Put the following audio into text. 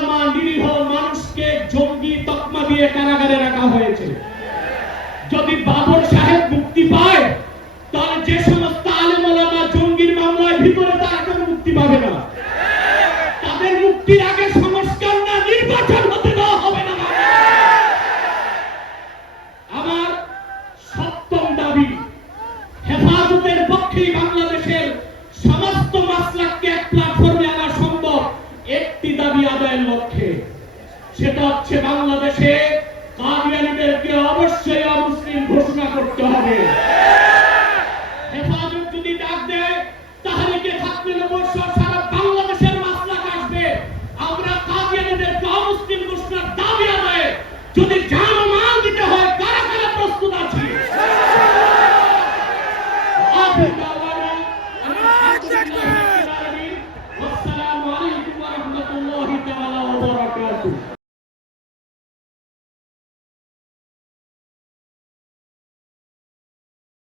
ওলামা নিরীহ মানুষকে জঙ্গি তকমা দিয়ে কারাগারে রাখা হয়েছে। যদি বাবর সাহেব মুক্তি পায় তাহলে যে সমস্ত আলেম ওলামা জঙ্গির মামলায় ভিতরে তারা কেউ মুক্তি পাবে না। তাদের মুক্তির আগে সংস্কার না নির্বাচন হতে দেওয়া হবে না। আমার সপ্তম দাবি, হেফাজতের পক্ষেই বাংলাদেশের সমস্ত মাসলাককে এক প্ল্যাটফর্মে আনা সম্ভব একটি দাবি আদায়ের লক্ষ্যে। সেটা হচ্ছে বাংলাদেশে কাদিয়ানীদেরকে অবশ্যই অমুসলিম ঘোষণা করতে হবে। হেফাজত যদি ডাক দেয় তাহলে কে থাকবে না বর্ষা সারা বাংলাদেশের মাসলাক আসবে। আমরা কাদিয়ানীদেরকে অমুসলিম ঘোষণার দাবি আদায়ে যদি জান মাল দিতে হয় কারা কারা প্রস্তুত আছে? আসসালামু আলাইকুম ওয়া রাহমাতুল্লাহি তাআলা ওয়া বারাকাতুহু।